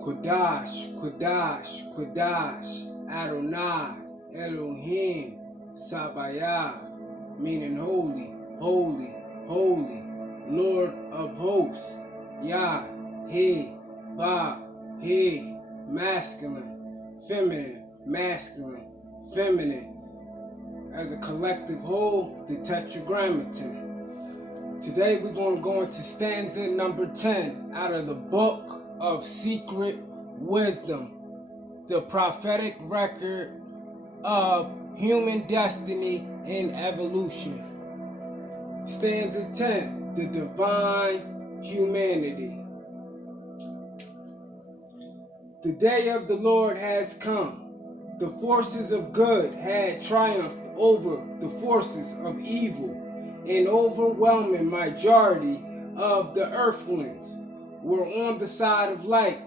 Kodash, Kodash, Kodash, Adonai, Elohim, Sabayav, meaning holy, holy, holy, Lord of hosts, Yah, He, Ba, He, masculine, feminine, masculine, feminine, as a collective whole, the Tetragrammaton. Today we're going to go into stanza number 10 out of the Book of Secret Wisdom, the prophetic record of human destiny and evolution. Stanza 10, the divine humanity. The day of the Lord has come. The forces of good had triumphed over the forces of evil. An overwhelming majority of the earthlings were on the side of light.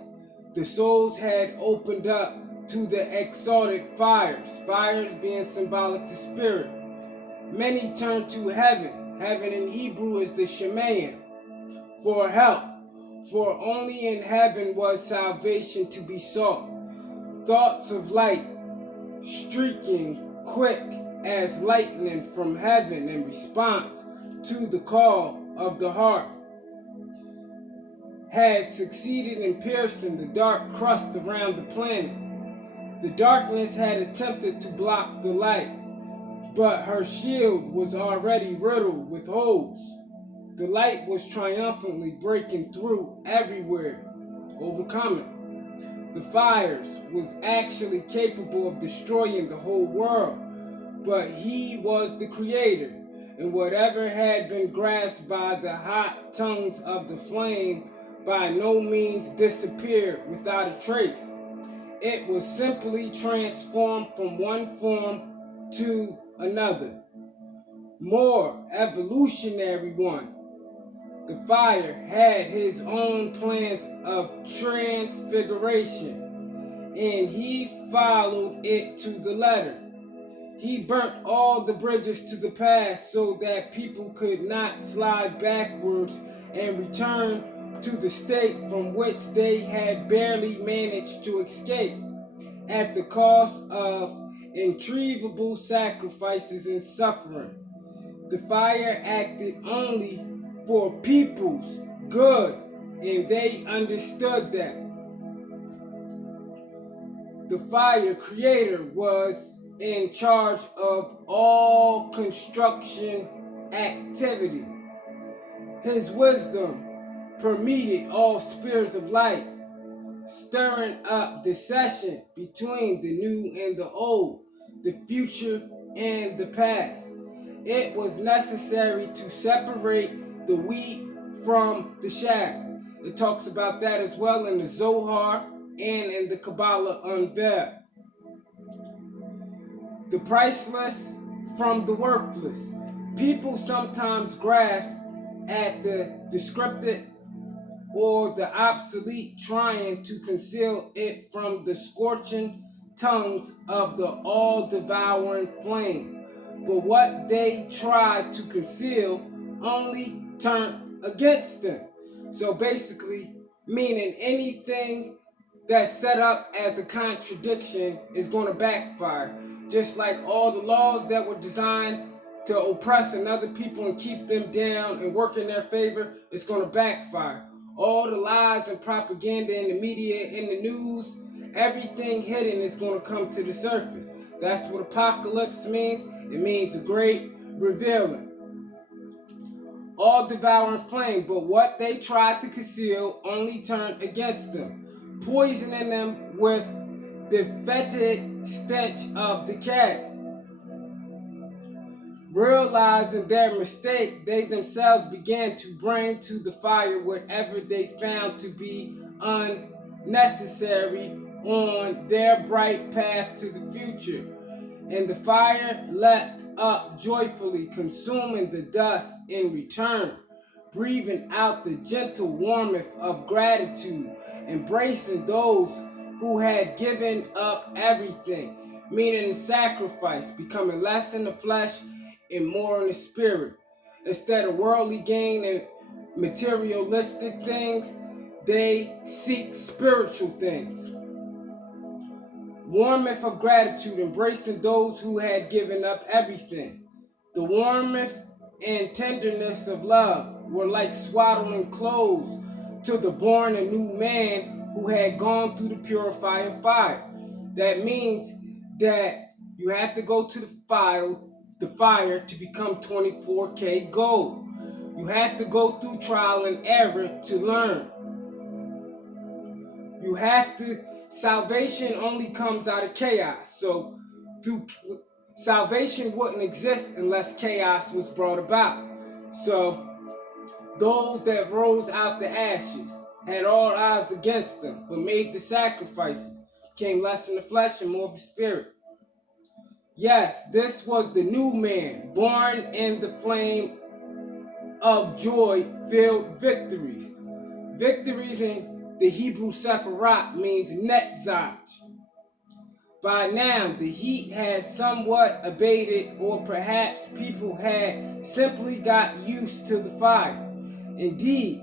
The souls had opened up to the exalted fires, fires being symbolic to spirit. Many turned to heaven. Heaven in Hebrew is the Shemayim, for help, for only in heaven was salvation to be sought. Thoughts of light streaking quick as lightning from heaven in response to the call of the heart had succeeded in piercing the dark crust around the planet. The darkness had attempted to block the light, but her shield was already riddled with holes. The light was triumphantly breaking through everywhere, overcoming. The fires was actually capable of destroying the whole world, but he was the creator, and whatever had been grasped by the hot tongues of the flame by no means disappeared without a trace. It was simply transformed from one form to another, more evolutionary one. The fire had his own plans of transfiguration, and he followed it to the letter. He burnt all the bridges to the past so that people could not slide backwards and return to the state from which they had barely managed to escape, at the cost of irretrievable sacrifices and suffering. The fire acted only for people's good, and they understood that. The fire creator was in charge of all construction activity. His wisdom permeated all spheres of life, stirring up dissension between the new and the old, the future and the past. It was necessary to separate the wheat from the chaff. It talks about that as well in the Zohar and in the Kabbalah Unveiled. The priceless from the worthless. People sometimes grasp at the descriptive or the obsolete, trying to conceal it from the scorching tongues of the all-devouring flame. But what they tried to conceal only turned against them. So basically, meaning anything that's set up as a contradiction is going to backfire. Just like all the laws that were designed to oppress another people and keep them down and work in their favor, it's going to backfire. All the lies and propaganda in the media, in the news, everything hidden is going to come to the surface. That's what apocalypse means. It means a great revealing. All devouring flame, but what they tried to conceal only turned against them, poisoning them with the fetid stench of decay. Realizing their mistake, they themselves began to bring to the fire whatever they found to be unnecessary on their bright path to the future. And the fire leapt up joyfully, consuming the dust in return, breathing out the gentle warmth of gratitude, embracing those who had given up everything, meaning the sacrifice, becoming less in the flesh and more in the spirit. Instead of worldly gain and materialistic things, they seek spiritual things. Warmth of gratitude, embracing those who had given up everything. The warmth and tenderness of love were like swaddling clothes to the born anew man who had gone through the purifying fire. That means that you have to go to the fire to become 24K gold. You have to go through trial and error to learn. You have to, salvation only comes out of chaos. So salvation wouldn't exist unless chaos was brought about. So those that rose out the ashes had all odds against them, but made the sacrifices, became less in the flesh and more of the spirit. Yes, this was the new man, born in the flame of joy-filled victories. Victories in the Hebrew Sephiroth means netzach. By now, the heat had somewhat abated, or perhaps people had simply got used to the fire. Indeed,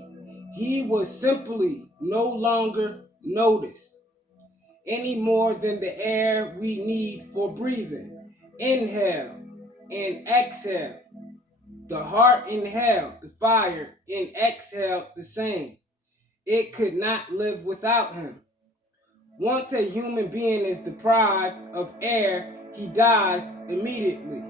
he was simply no longer noticed any more than the air we need for breathing. Inhale and exhale. The heart inhaled the fire and exhaled the same. It could not live without him. Once a human being is deprived of air, he dies immediately.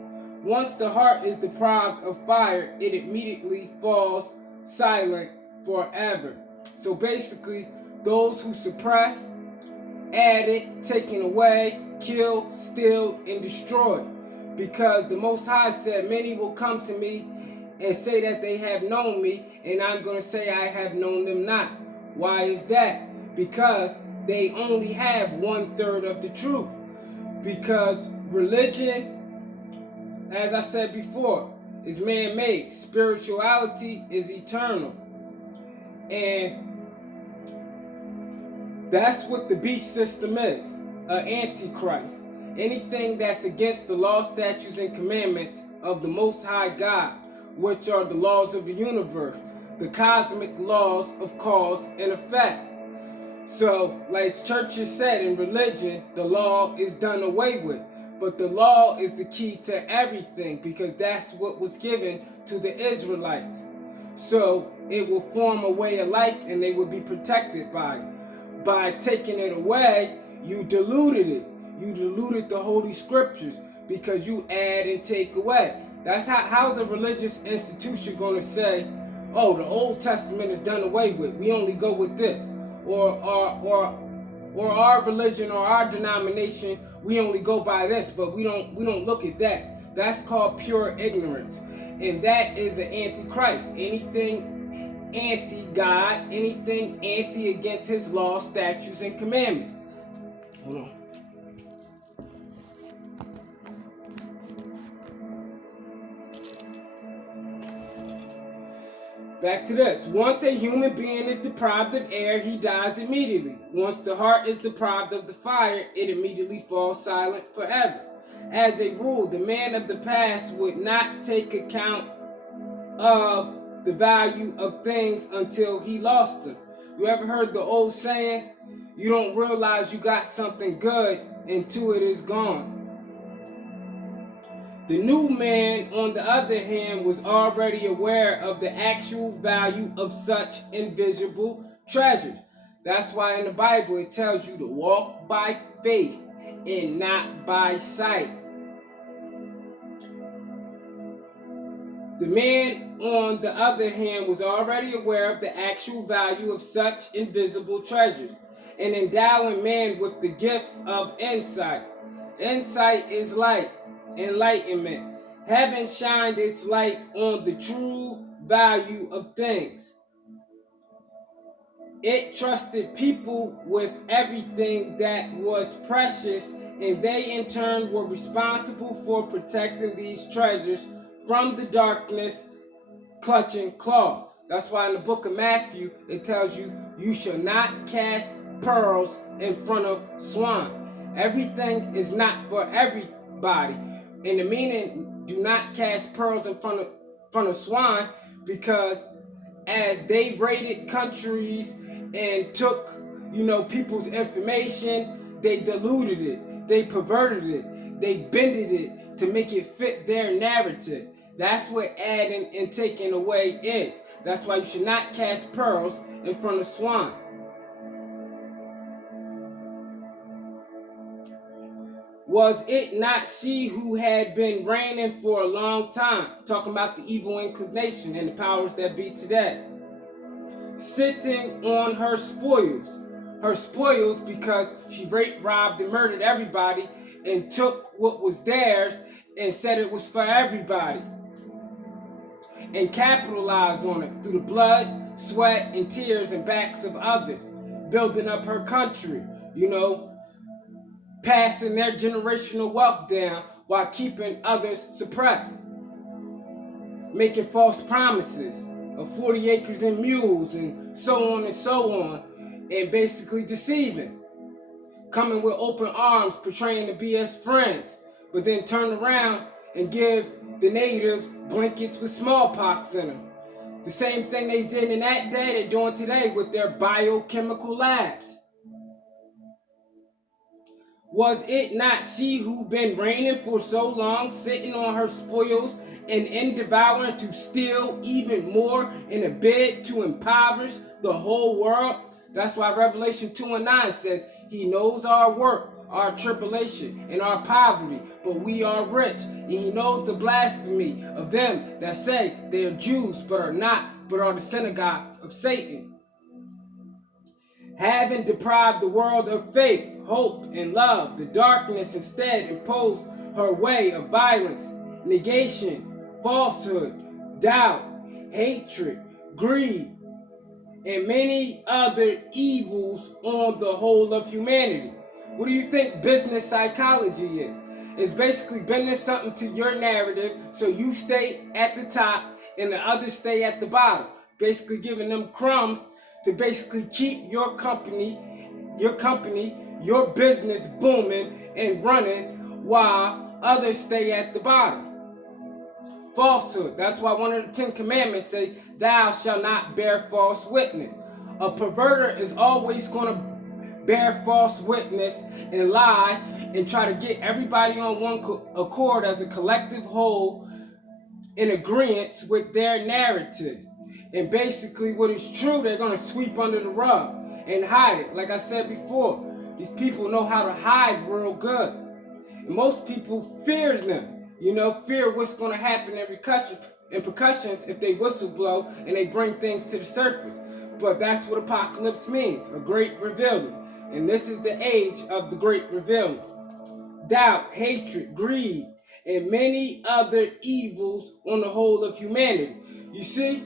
Once the heart is deprived of fire, it immediately falls silent forever. So basically, those who suppress, added, taken away, killed, steal, and destroyed. Because the Most High said, many will come to me and say that they have known me, and I'm going to say I have known them not. Why is that? Because they only have 1/3 of the truth. Because religion, as I said before, is man-made. Spirituality is eternal. And that's what the beast system is, an antichrist. Anything that's against the law, statutes, and commandments of the Most High God, which are the laws of the universe, the cosmic laws of cause and effect. So, like churches said in religion, the law is done away with. But the law is the key to everything, because that's what was given to the Israelites. So, it will form a way of life and they will be protected by it. By taking it away, you diluted it. You diluted the Holy Scriptures because you add and take away. That's how's a religious institution going to say, oh, the Old Testament is done away with, we only go with this. Or our religion or our denomination, we only go by this, but we don't look at that. That's called pure ignorance. And that is an antichrist. Anything anti-God, anything anti against his law, statutes, and commandments. Hold on. Back to this. Once a human being is deprived of air, he dies immediately. Once the heart is deprived of the fire, it immediately falls silent forever. As a rule, the man of the past would not take account of the value of things until he lost them. You ever heard the old saying, you don't realize you got something good until it is gone? The new man, on the other hand, was already aware of the actual value of such invisible treasures. That's why in the Bible it tells you to walk by faith and not by sight. The man, on the other hand, was already aware of the actual value of such invisible treasures and endowing man with the gifts of insight. Insight is light. Enlightenment. Heaven shined its light on the true value of things. It trusted people with everything that was precious, and they in turn were responsible for protecting these treasures from the darkness clutching claws. That's why in the book of Matthew it tells you, you shall not cast pearls in front of swine. Everything is not for everybody. In the meaning, do not cast pearls in front of swine, because as they raided countries and took, people's information, they diluted it, they perverted it, they bended it to make it fit their narrative. That's what adding and taking away is. That's why you should not cast pearls in front of swine. Was it not she who had been reigning for a long time? Talking about the evil inclination and the powers that be today. Sitting on her spoils. Her spoils because she raped, robbed, and murdered everybody and took what was theirs and said it was for everybody. And capitalized on it through the blood, sweat, and tears and backs of others. Building up her country, passing their generational wealth down while keeping others suppressed. Making false promises of 40 acres and mules and so on, and basically deceiving. Coming with open arms, portraying to be as friends, but then turn around and give the natives blankets with smallpox in them. The same thing they did in that day, they're doing today with their biochemical labs. Was it not she who been reigning for so long, sitting on her spoils and in devouring to steal even more in a bid to impoverish the whole world? That's why Revelation 2:9 says, he knows our work, our tribulation, and our poverty, but we are rich. And he knows the blasphemy of them that say they are Jews, but are not, but are the synagogues of Satan. Having deprived the world of faith, hope, and love, the darkness instead imposed her way of violence, negation, falsehood, doubt, hatred, greed, and many other evils on the whole of humanity. What do you think business psychology is? It's basically bending something to your narrative so you stay at the top and the others stay at the bottom. Basically giving them crumbs to basically keep your company, your business booming and running while others stay at the bottom. Falsehood. That's why one of the 10 commandments say, thou shalt not bear false witness. A perverter is always going to bear false witness and lie and try to get everybody on one accord as a collective whole in agreement with their narrative. And basically what is true, they're going to sweep under the rug and hide it. Like I said before, these people know how to hide real good. And most people fear them. Fear what's going to happen in repercussions if they whistle blow and they bring things to the surface. But that's what apocalypse means, a great revealing. And this is the age of the great revealing. Doubt, hatred, greed, and many other evils on the whole of humanity. You see,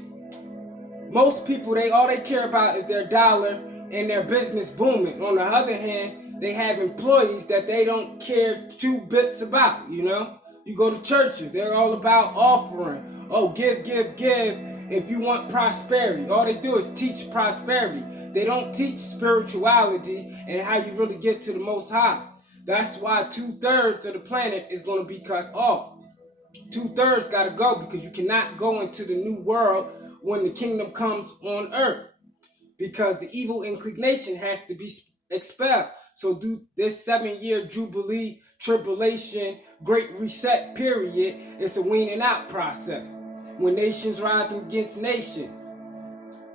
most people, all they care about is their dollar and their business booming. On the other hand, they have employees that they don't care 2 bits about, You go to churches, they're all about offering. Oh, give, if you want prosperity. All they do is teach prosperity. They don't teach spirituality and how you really get to the Most High. That's why 2/3 of the planet is going to be cut off. 2/3 got to go because you cannot go into the new world when the kingdom comes on earth, because the evil inclination has to be expelled. So do this 7-year jubilee, tribulation, great reset period, it's a weaning out process. When nations rising against nation,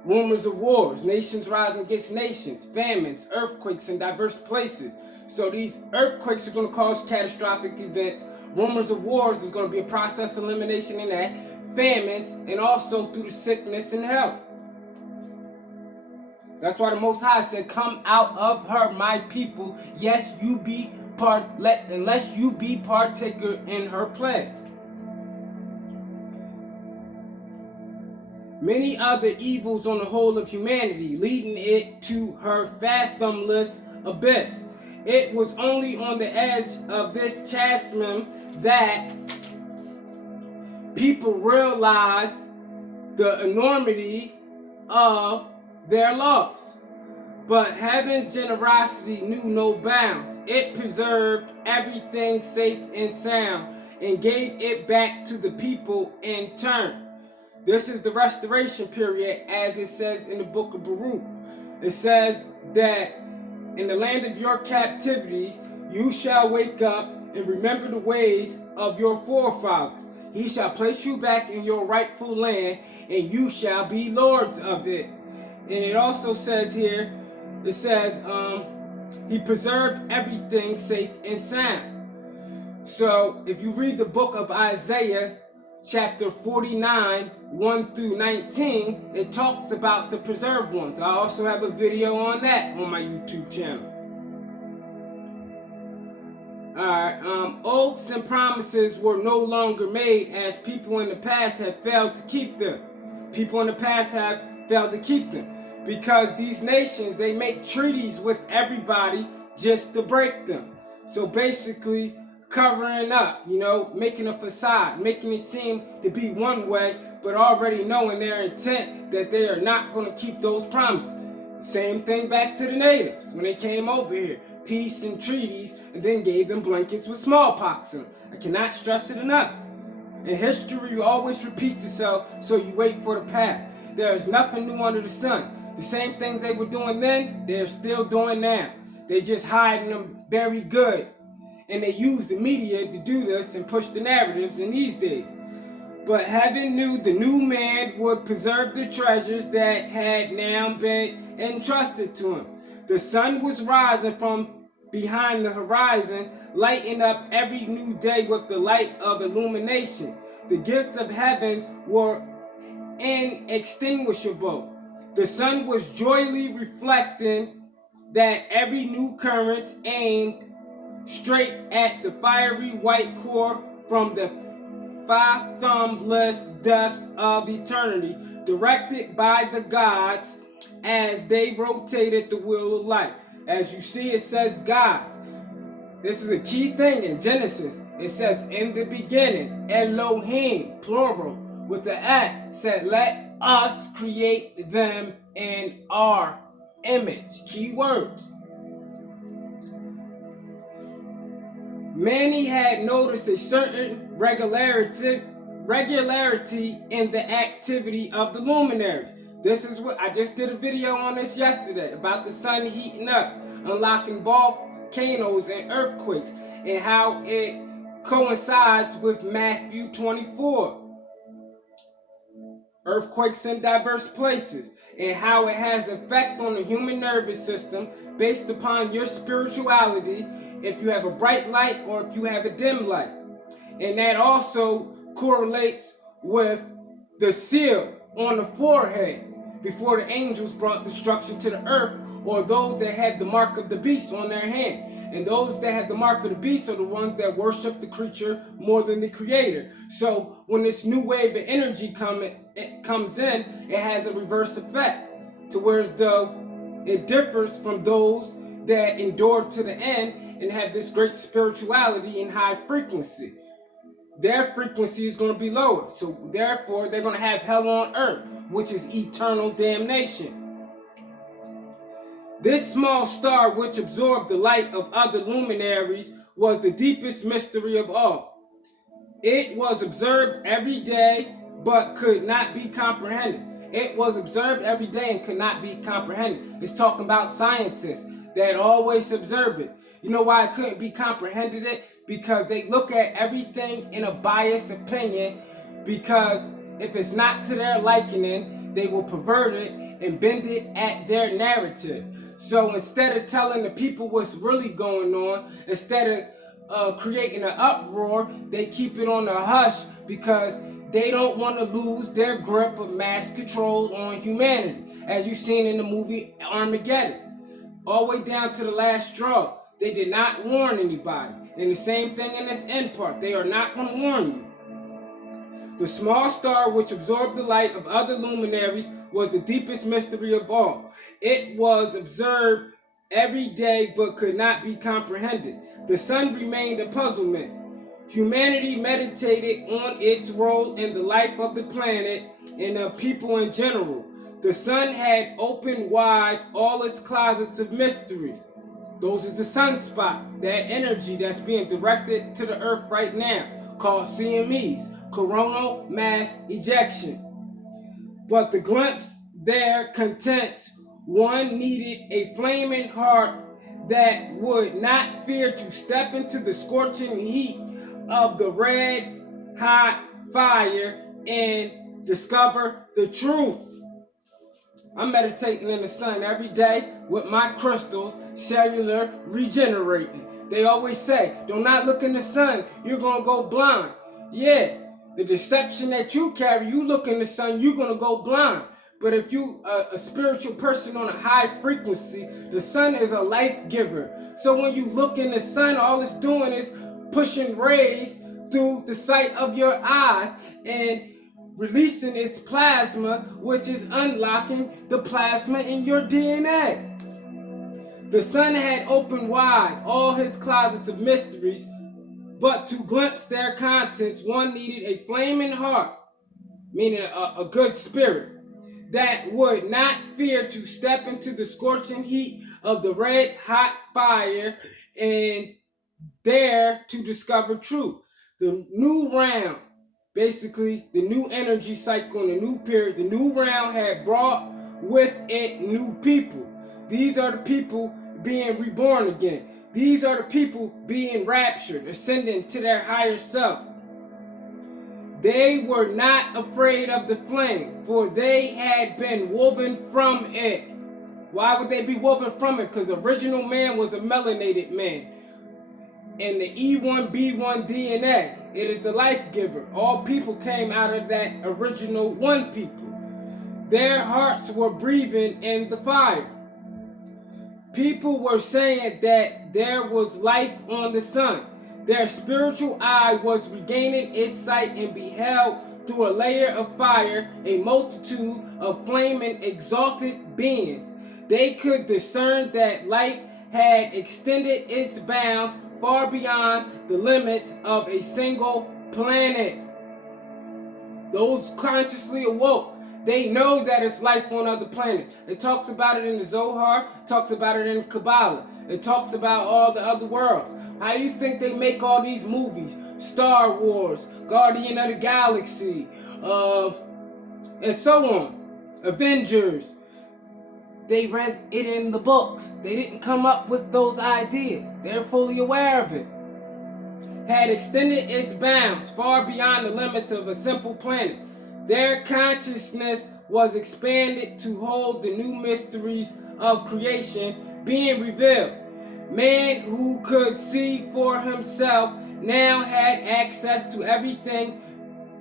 rumors of wars, nations rising against nations, famines, earthquakes in diverse places. So these earthquakes are going to cause catastrophic events. Rumors of wars is going to be a process of elimination in that. Famines, and also through the sickness and health. That's why the Most High said, come out of her, my people. Yes, unless you be partaker in her plagues. Many other evils on the whole of humanity, leading it to her fathomless abyss. It was only on the edge of this chasm that people realized the enormity of their loss. But heaven's generosity knew no bounds. It preserved everything safe and sound and gave it back to the people in turn. This is the restoration period, as it says in the book of Baruch. It says that in the land of your captivity, you shall wake up and remember the ways of your forefathers. He shall place you back in your rightful land, and you shall be lords of it. And it also says here, it says, he preserved everything safe and sound. So if you read the book of Isaiah, chapter 49, 1 through 19, it talks about the preserved ones. I also have a video on that on my YouTube channel. Alright, oaths and promises were no longer made, as people in the past have failed to keep them. People in the past have failed to keep them because these nations, they make treaties with everybody just to break them. So basically, covering up, making a facade, making it seem to be one way, but already knowing their intent that they are not going to keep those promises. Same thing back to the natives when they came over here. Peace and treaties, and then gave them blankets with smallpox in them. I cannot stress it enough. And history always repeats itself, so you wait for the past. There is nothing new under the sun. The same things they were doing then, they're still doing now. They're just hiding them very good. And they use the media to do this and push the narratives in these days. But heaven knew the new man would preserve the treasures that had now been entrusted to him. The sun was rising from behind the horizon, lighting up every new day with the light of illumination. The gifts of heavens were inextinguishable. The sun was joyfully reflecting that every new current aimed straight at the fiery white core from the fathomless depths of eternity, directed by the gods as they rotated the wheel of life. As you see, it says gods. This is a key thing in Genesis. It says, in the beginning, Elohim, plural, with the S, said, let us create them in our image. Key words. Many had noticed a certain regularity in the activity of the luminaries. This is what I just did a video on this yesterday about the sun heating up, unlocking volcanoes and earthquakes, and how it coincides with Matthew 24. Earthquakes in diverse places, and how it has effect on the human nervous system based upon your spirituality, if you have a bright light or if you have a dim light. And that also correlates with the seal on the forehead before the angels brought destruction to the earth, or those that had the mark of the beast on their hand. And those that had the mark of the beast are the ones that worship the creature more than the creator. So when this new wave of energy comes in, it has a reverse effect, to whereas though it differs from those that endure to the end and have this great spirituality and high frequency. Their frequency is going to be lower. So therefore, they're going to have hell on earth, which is eternal damnation. This small star, which absorbed the light of other luminaries, was the deepest mystery of all. It was observed every day, but could not be comprehended. It was observed every day and could not be comprehended. It's talking about scientists that always observe it. You know why it couldn't be comprehended? Because they look at everything in a biased opinion, because if it's not to their liking, they will pervert it and bend it at their narrative. So instead of telling the people what's really going on, instead of creating an uproar, they keep it on the hush because they don't want to lose their grip of mass control on humanity, as you've seen in the movie Armageddon. All the way down to the last straw. They did not warn anybody. And the same thing in this end part. They are not going to warn you. The small star which absorbed the light of other luminaries was the deepest mystery of all. It was observed every day but could not be comprehended. The sun remained a puzzlement. Humanity meditated on its role in the life of the planet and of people in general. The sun had opened wide all its closets of mysteries. Those are the sunspots, that energy that's being directed to the earth right now, called CMEs, coronal mass ejection. But the glimpse their contents, one needed a flaming heart that would not fear to step into the scorching heat of the red hot fire and discover the truth. I'm meditating in the sun every day with my crystals, cellular regenerating. They always say, do not look in the sun, you're going to go blind. Yeah, the deception that you carry, you look in the sun, you're going to go blind. But if you a spiritual person on a high frequency, the sun is a life giver. So when you look in the sun, all it's doing is pushing rays through the sight of your eyes and releasing its plasma, which is unlocking the plasma in your DNA. The sun had opened wide all his closets of mysteries, but to glimpse their contents, one needed a flaming heart, meaning a good spirit, that would not fear to step into the scorching heat of the red hot fire and there to discover truth. The new round, basically the new energy cycle in the new period, the new round had brought with it new people. These are the people being reborn again. These are the people being raptured, ascending to their higher self. They were not afraid of the flame, for they had been woven from it. Why would they be woven from it? Because the original man was a melanated man. And the E1B1 DNA, it is the life giver. All people came out of that original one people. Their hearts were breathing in the fire. People were saying that there was life on the sun. Their spiritual eye was regaining its sight and beheld through a layer of fire a multitude of flaming exalted beings. They could discern that life had extended its bounds far beyond the limits of a single planet. Those consciously awoke. They know that it's life on other planets. It talks about it in the Zohar, talks about it in Kabbalah. It talks about all the other worlds. How do you think they make all these movies? Star Wars, Guardian of the Galaxy, and so on. Avengers. They read it in the books. They didn't come up with those ideas. They're fully aware of it. Had extended its bounds far beyond the limits of a simple planet. Their consciousness was expanded to hold the new mysteries of creation being revealed. Man who could see for himself now had access to everything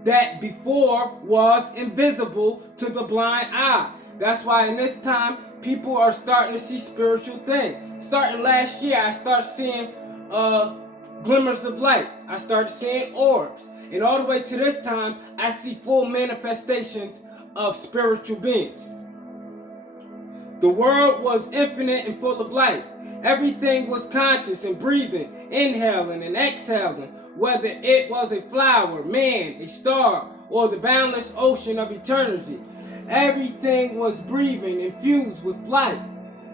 that before was invisible to the blind eye. That's why in this time, people are starting to see spiritual things. Starting last year, I started seeing glimmers of lights. I started seeing orbs. And all the way to this time, I see full manifestations of spiritual beings. The world was infinite and full of life. Everything was conscious and breathing, inhaling and exhaling, whether it was a flower, man, a star, or the boundless ocean of eternity. Everything was breathing, infused with life.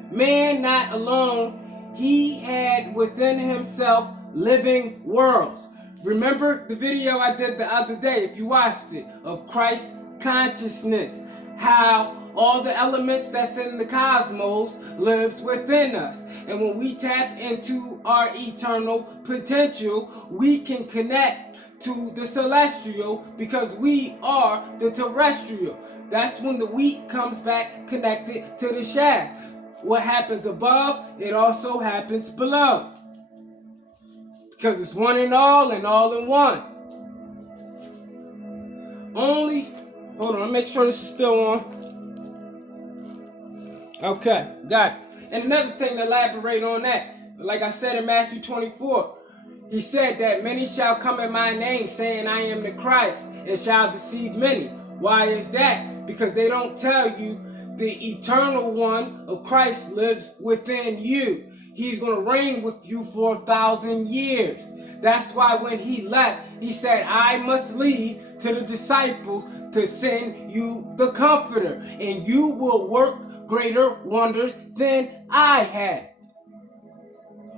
Man not alone, he had within himself living worlds. Remember the video I did the other day, if you watched it, of Christ consciousness. How all the elements that's in the cosmos lives within us. And when we tap into our eternal potential, we can connect to the celestial because we are the terrestrial. That's when the wheat comes back connected to the shaft. What happens above, it also happens below. Because it's one in all and all in one. Hold on, make sure this is still on. Okay, got it. And another thing to elaborate on that, like I said in Matthew 24, he said that many shall come in my name saying I am the Christ and shall deceive many. Why is that? Because they don't tell you the eternal one of Christ lives within you. He's going to reign with you for 1,000 years. That's why when he left, he said, I must leave to the disciples to send you the Comforter, and you will work greater wonders than I had.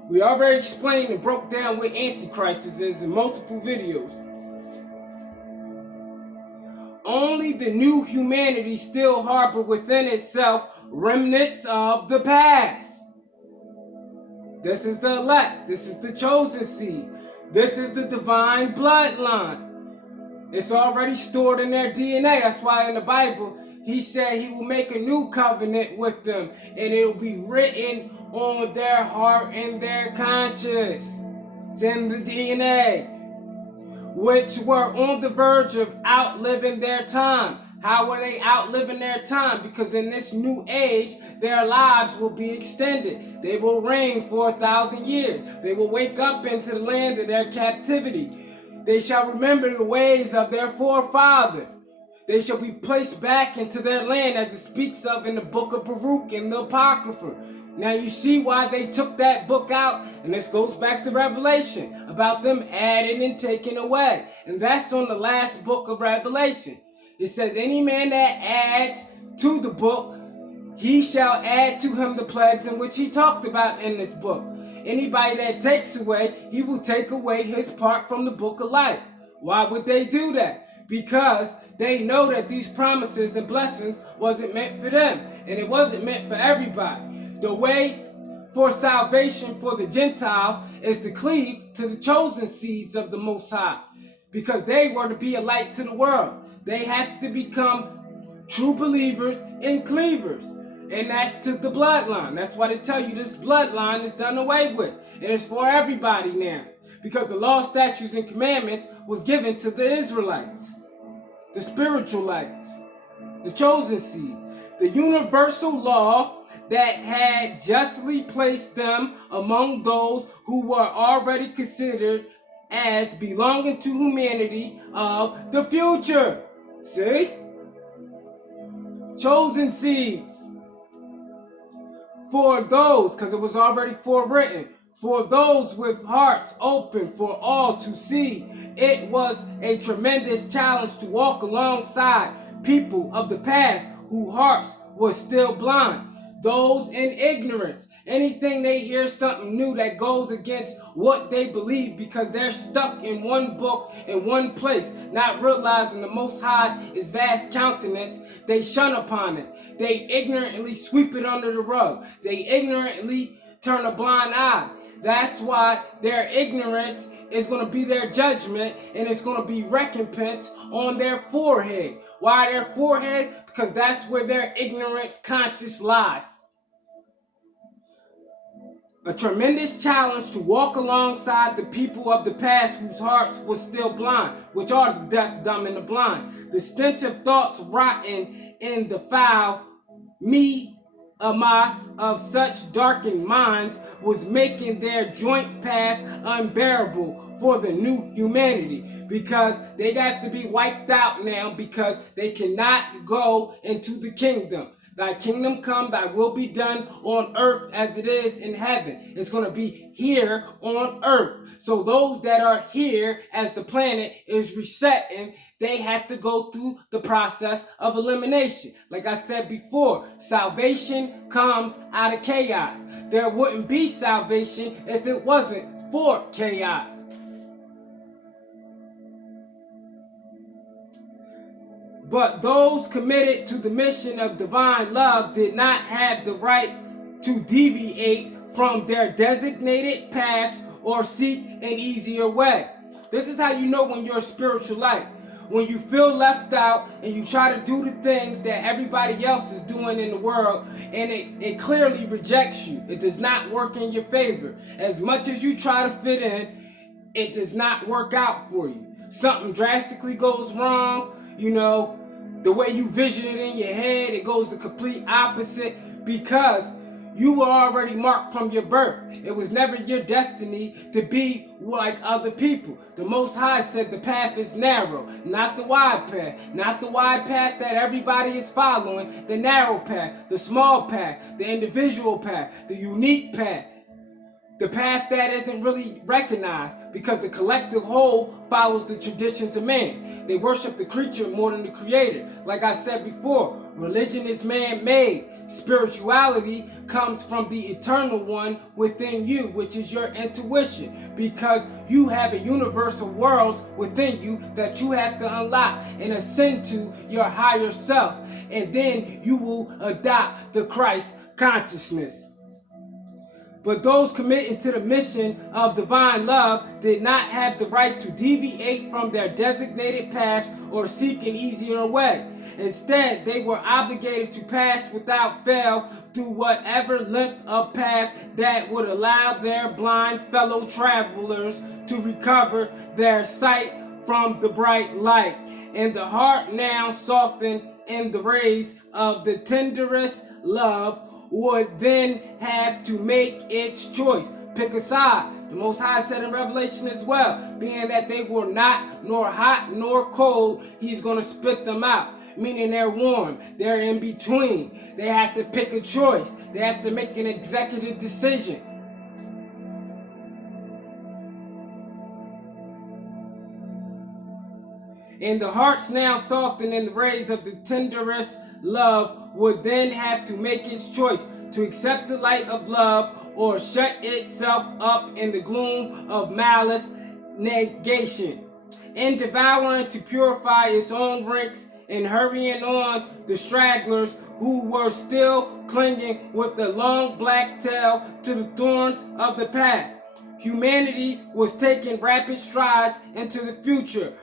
We already explained and broke down what Antichrist is in multiple videos. only the new humanity still harbor within itself remnants of the past. This is the elect. This is the chosen seed. This is the divine bloodline. It's already stored in their DNA. That's why in the Bible, he said he will make a new covenant with them, and it will be written on their heart and their conscience. It's in the DNA, which were on the verge of outliving their time. How were they outliving their time? Because in this new age, their lives will be extended. They will reign for 1,000 years. They will wake up into the land of their captivity. They shall remember the ways of their forefather. They shall be placed back into their land, as it speaks of in the book of Baruch and the Apocrypha. Now you see why they took that book out, and this goes back to Revelation, about them adding and taking away. And that's on the last book of Revelation. It says, any man that adds to the book, he shall add to him the plagues in which he talked about in this book. Anybody that takes away, he will take away his part from the book of life. Why would they do that? Because they know that these promises and blessings wasn't meant for them, and it wasn't meant for everybody. The way for salvation for the Gentiles is to cleave to the chosen seeds of the Most High, because they were to be a light to the world. They have to become true believers and cleavers, and that's to the bloodline. That's why they tell you this bloodline is done away with, and it's for everybody now, because the law, statutes, and commandments was given to the Israelites, the spiritual lights, the chosen seed, the universal law that had justly placed them among those who were already considered as belonging to humanity of the future. See? Chosen seeds. For those, because it was already forewritten, for those with hearts open for all to see. It was a tremendous challenge to walk alongside people of the past whose hearts were still blind. Those in ignorance. Anything they hear something new that goes against what they believe, because they're stuck in one book in one place, not realizing the Most High is vast countenance, they shun upon it. They ignorantly sweep it under the rug. They ignorantly turn a blind eye. That's why their ignorance is going to be their judgment, and it's going to be recompense on their forehead. Why their forehead? Because that's where their ignorance conscience lies. A tremendous challenge to walk alongside the people of the past whose hearts were still blind, which are the deaf, dumb, and the blind. The stench of thoughts rotten in the foul a mass of such darkened minds was making their joint path unbearable for the new humanity, because they got to be wiped out now, because they cannot go into the kingdom. Thy kingdom come, thy will be done on earth as it is in heaven. It's going to be here on earth. So those that are here as the planet is resetting, they have to go through the process of elimination. Like I said before, salvation comes out of chaos. There wouldn't be salvation if it wasn't for chaos. But those committed to the mission of divine love did not have the right to deviate from their designated paths or seek an easier way. This is how you know when you're a spiritual light. When you feel left out and you try to do the things that everybody else is doing in the world, and it clearly rejects you. It does not work in your favor. As much as you try to fit in, it does not work out for you. Something drastically goes wrong. You know, the way you vision it in your head, it goes the complete opposite, because you were already marked from your birth. It was never your destiny to be like other people. The Most High said the path is narrow, not the wide path. Not the wide path that everybody is following, the narrow path, the small path, the individual path, the unique path. The path that isn't really recognized, because the collective whole follows the traditions of man. They worship the creature more than the creator. Like I said before, religion is man-made. Spirituality comes from the eternal one within you, which is your intuition, because you have a universal world within you that you have to unlock and ascend to your higher self, and then you will adopt the Christ consciousness. But those committing to the mission of divine love did not have the right to deviate from their designated paths or seek an easier way. Instead, they were obligated to pass without fail through whatever length of path that would allow their blind fellow travelers to recover their sight from the bright light. And the heart now softened in the rays of the tenderest love would then have to make its choice. Pick a side. The Most High said in Revelation as well, being that they were not nor hot nor cold, he's going to spit them out. Meaning they're warm. They're in between. They have to pick a choice. They have to make an executive decision. And the hearts now softened in the rays of the tenderest love would then have to make its choice to accept the light of love or shut itself up in the gloom of malice negation. In devouring to purify its own ranks and hurrying on the stragglers who were still clinging with the long black tail to the thorns of the path. Humanity was taking rapid strides into the future,